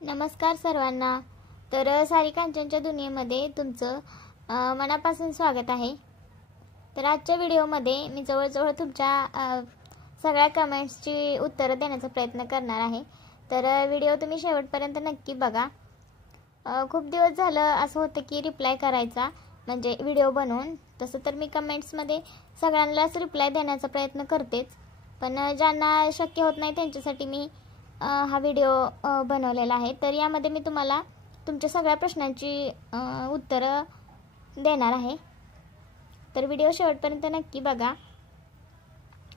नमस्कार सर्वांना. तर सारी कांचनच्या दुनियेमध्ये तुमचं मनापासून स्वागत आहे. तर आजच्या व्हिडिओमध्ये मी जवळजवळ तुमच्या सगळ्या कमेंट्सची उत्तरं देण्याचा प्रयत्न करणार आहे. तर व्हिडिओ तुम्ही शेवटपर्यंत नक्की बघा. खूप दिवस झालं असं होतं की रिप्लाय करायचा म्हणजे व्हिडिओ बनवून. तसं तर मी कमेंट्समध्ये सगळ्यांनाच रिप्लाय देण्याचा प्रयत्न करतेच, पण ज्यांना शक्य होत नाही त्यांच्यासाठी मी हा व्हिडिओ बनवलेला आहे. तर यामध्ये मी तुम्हाला तुमच्या सगळ्या प्रश्नांची उत्तरं देणार आहे. तर व्हिडिओ शेवटपर्यंत नक्की बघा.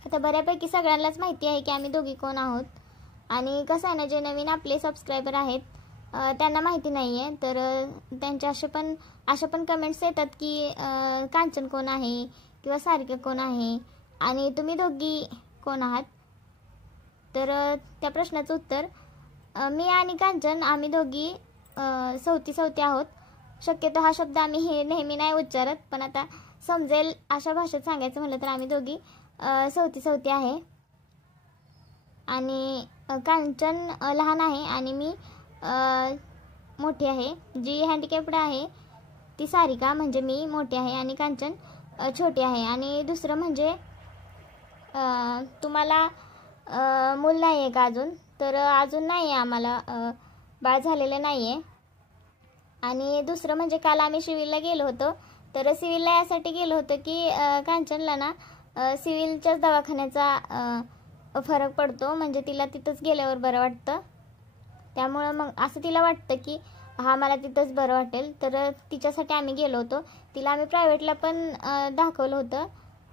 आता बऱ्यापैकी सगळ्यांनाच माहिती आहे की आम्ही दोघी कोण आहोत, आणि कसं आहे ना, जे नवीन आपले सबस्क्रायबर आहेत त्यांना माहिती नाही आहे. तर त्यांच्या अशा पण कमेंट्स येतात की कांचन कोण आहे किंवा सारिका कोण आहे आणि तुम्ही दोघी कोण आहात. तर त्या प्रश्नाचं उत्तर, मी आणि कांचन आम्ही दोघी सवती आहोत. शक्यतो हा शब्द आम्ही हे नेहमी नाही उच्चारत, पण आता समजेल अशा भाषेत सांगायचं म्हटलं तर आम्ही दोघी सवती आहे. आणि कांचन लहान आहे आणि मी मोठी आहे. जी हँडिकॅप्ड आहे ती सारिका, म्हणजे मी मोठी आहे आणि कांचन छोटी आहे. आणि दुसरं म्हणजे तुम्हाला मूल नाही आहे का अजून? तर अजून नाही आहे, आम्हाला बाळ झालेलं नाही आहे. आणि दुसरं म्हणजे काल आम्ही सिव्हिलला गेलो होतो. तर सिव्हिलला यासाठी गेलो होतो की कांचनला ना सिव्हिलच्याच दवाखान्याचा फरक पडतो, म्हणजे तिला तिथंच गेल्यावर बरं वाटतं. त्यामुळं मग असं तिला वाटतं की हा मला तिथंच बरं वाटेल. तर तिच्यासाठी आम्ही गेलो होतो. तिला आम्ही प्रायव्हेटला पण दाखवलं होतं,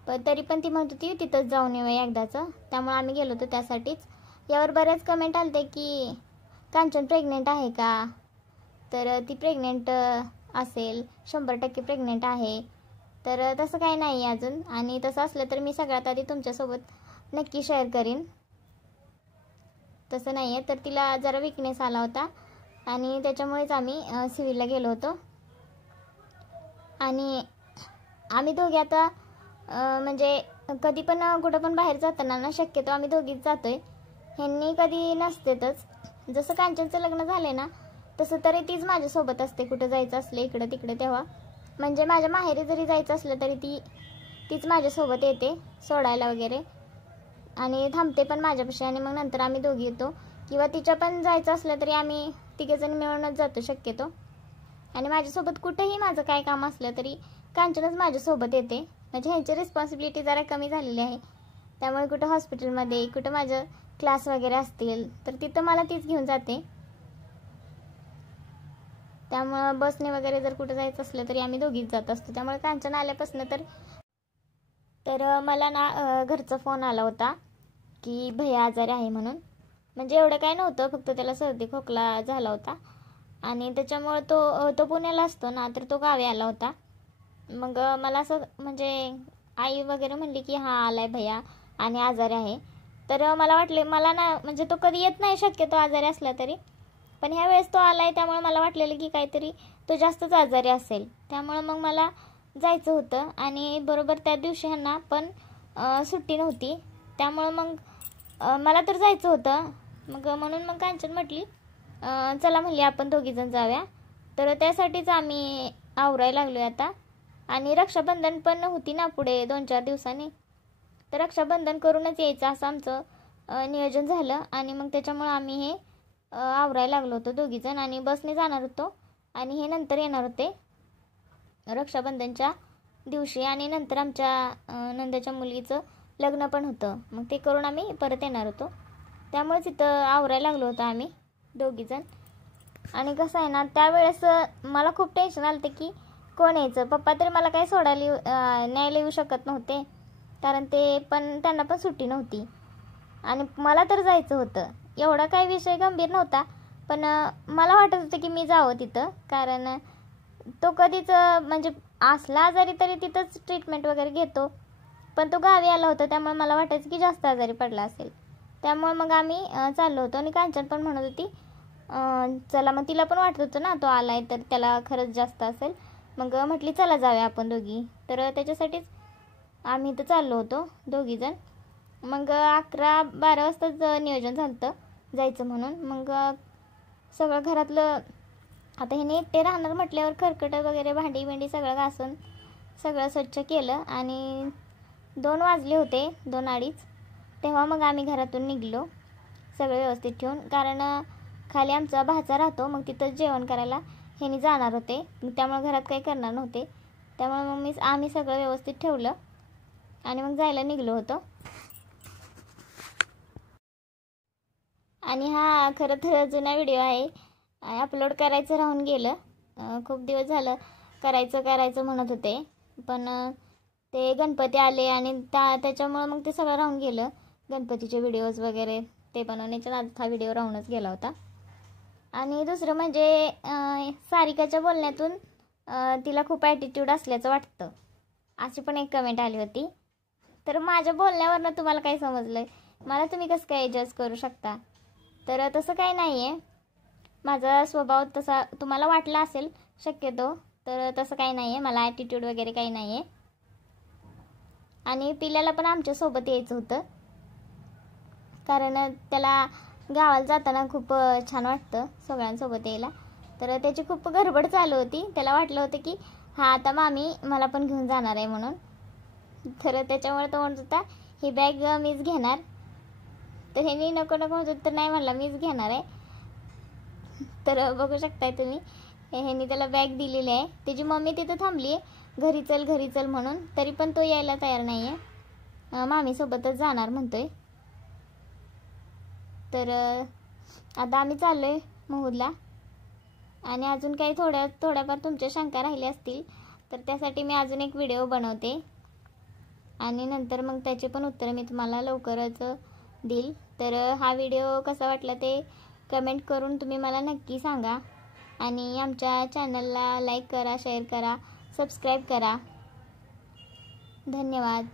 पण तरी पण ती म्हणत होती तिथंच जाऊन येऊया एकदाचं. त्यामुळे आम्ही गेलो होतो त्यासाठीच. यावर बऱ्याच कमेंट आलते की कांचन प्रेग्नेंट आहे का? तर ती प्रेग्नेंट असेल, 100% प्रेग्नेंट आहे. तर तसं काही नाही आहे अजून, आणि तसं असलं तर मी सगळ्यात आधी तुमच्यासोबत नक्की शेअर करीन. तसं नाही आहे. तर तिला जरा विकनेस आला होता आणि त्याच्यामुळेच आम्ही सिव्हिलला गेलो होतो. आणि आम्ही दोघे आता म्हणजे कधी पण कुठं पण बाहेर जाताना ना शक्यतो आम्ही दोघीच जातोय. ह्यांनी कधी नसतेतच. जसं कांचनचं लग्न झालं ना तसं तरी तीच माझ्यासोबत असते कुठं जायचं असलं इकडं तिकडे. तेव्हा म्हणजे माझ्या माहेरी जरी जायचं असलं तरी तीच माझ्यासोबत येते सोडायला वगैरे, आणि थांबते पण माझ्यापाशी. आणि मग नंतर आम्ही दोघी येतो, किंवा तिच्या पण जायचं असलं तरी आम्ही तिघेजण मिळूनच जातो शक्यतो. आणि माझ्यासोबत कुठेही माझं काय काम असलं तरी कांचनच माझ्यासोबत येते. म्हणजे ह्यांची रिस्पॉन्सिबिलिटी जरा कमी झालेली आहे. त्यामुळे कुठं हॉस्पिटलमध्ये, कुठं माझं क्लास वगैरे असतील तर तिथं मला तीच घेऊन जाते. त्यामुळं बसने वगैरे जर कुठं जायचं असलं तरी आम्ही दोघीच जात असतो. त्यामुळे कांचन आल्यापासून तर मला ना घरचा फोन आला होता की भैया आजारी आहे म्हणून. म्हणजे एवढं काय नव्हतं, फक्त त्याला सर्दी खोकला झाला होता आणि त्याच्यामुळं तो पुण्याला असतो ना, तर तो गावी आला होता. मग मला असं म्हणजे आई वगैरे म्हणली की हा आलाय भैया आणि आजारी आहे. तर मला वाटले, मला ना म्हणजे तो कधी येत नाही शक्यतो आजारी असला तरी, पण ह्या वेळेस तो आलाय त्यामुळे मला वाटलेलं की काहीतरी तो जास्तच आजारी असेल. त्यामुळं मग मला जायचं होतं, आणि बरोबर त्या दिवशी ह्यांना पण सुट्टी नव्हती. त्यामुळं मग मला तर जायचं होतं. म्हणून मग कांचन म्हटली चला म्हणली आपण दोघीजण जाऊया. तर त्यासाठीच आम्ही आवरायला लागलो आता. आणि रक्षाबंधन पण होती ना पुढे 2-4 दिवसांनी, तर रक्षाबंधन करूनच यायचं असं आमचं नियोजन झालं. आणि मग त्याच्यामुळं आम्ही हे आवरायला लागलो होतो दोघीजण, आणि बसने जाणार होतो आणि हे नंतर येणार होते रक्षाबंधनच्या दिवशी. आणि नंतर आमच्या नंदाच्या मुलगीचं लग्न पण होतं, मग ते करून आम्ही परत येणार होतो. त्यामुळेच इथं आवरायला लागलो होतो आम्ही दोघीजण. आणि कसं आहे ना, त्यावेळेस मला खूप टेन्शन आलं होतं की कोण यायचं. पप्पा तरी मला काही सोडायला न्यायला येऊ शकत नव्हते, कारण त्यांना पण सुट्टी नव्हती. आणि मला तर जायचं होतं. एवढा काही विषय गंभीर नव्हता, पण मला वाटत होतं की मी जावं तिथं, कारण तो कधीच म्हणजे असला आजारी तरी तिथंच ट्रीटमेंट वगैरे घेतो, पण तो गावी आला होता त्यामुळे मला वाटायचं की जास्त आजारी पडला असेल. त्यामुळे मग आम्ही चाललो होतो. आणि कांचन पण म्हणत होती चला, मग तिला पण वाटत होतं ना तो आलाय तर त्याला खरंच जास्त असेल. मग म्हटली चला जाऊया आपण दोघी. तर त्याच्यासाठीच आम्ही इथं चाललो होतो दोघीजण. मग 11-12 वाजताच नियोजन झालं होतं जायचं म्हणून. मग सगळं घरातलं आता ह्याने एकटे राहणार म्हटल्यावर खरकटं वगैरे भांडी बिंडी सगळं घासून सगळं स्वच्छ केलं आणि 2 वाजले होते, 2-2:30. तेव्हा मग आम्ही घरातून निघलो सगळं व्यवस्थित ठेवून, कारण खाली आमचा भाचा राहतो, मग तिथंच जेवण करायला ह्यानी जाणार होते, त्यामुळे घरात काही करणार नव्हते. त्यामुळे मग आम्ही सगळं व्यवस्थित ठेवलं आणि मग जायला निघलो होतो. आणि हा खरं तर जुना व्हिडिओ आहे, अपलोड करायचं राहून गेलं. खूप दिवस झालं करायचं म्हणत होते, पण ते गणपती आले आणि त्याच्यामुळं मग ते सगळं राहून गेलं. गणपतीचे व्हिडिओज वगैरे ते बनवण्याच्या नादात हा व्हिडिओ राहूनच गेला होता. आणि दुसरं म्हणजे सारिकाच्या बोलण्यातून तिला खूप ॲटिट्यूड असल्याचं वाटतं, अशी पण एक कमेंट आली होती. तर माझ्या बोलण्यावरनं तुम्हाला काय समजलं, मला तुम्ही कसं काय जज करू शकता? तर तसं काही नाही आहे, माझा स्वभाव तसा तुम्हाला वाटला असेल शक्यतो, तर तसं काही नाही आहे, मला ॲटिट्यूड वगैरे काही नाही आहे. आणि पिल्याला पण आमच्यासोबत यायचं होतं, कारण त्याला गावाला जाताना खूप छान वाटतं सगळ्यांसोबत यायला. तर त्याची खूप गडबड चालू होती, त्याला वाटलं होतं की हा आता मामी मला पण घेऊन जाणार आहे म्हणून. तर त्याच्यामुळे तो म्हणत होता ही बॅग मीच घेणार, तर हे मी नको म्हणत होतं, तर नाही म्हणला मीच घेणार आहे. तर बघू शकताय तुम्ही, ह्यांनी त्याला बॅग दिलेली आहे. त्याची मम्मी तिथं थांबली आहे घरी चल म्हणून, तरी पण तो यायला तयार नाही आहे, मामीसोबतच जाणार म्हणतोय. तर आता आम्ही चाललो आहे महूदला. आणि अजून काही थोड्याफार तुमच्या शंका राहिल्या असतील तर त्यासाठी मी अजून एक व्हिडिओ बनवते आणि नंतर मग त्याचे पण उत्तर मी तुम्हाला लवकरच देईल. तर हा व्हिडिओ कसा वाटला ते कमेंट करून तुम्ही मला नक्की सांगा. आणि आमच्या चॅनलला लाईक करा, शेअर करा, सबस्क्राईब करा. धन्यवाद.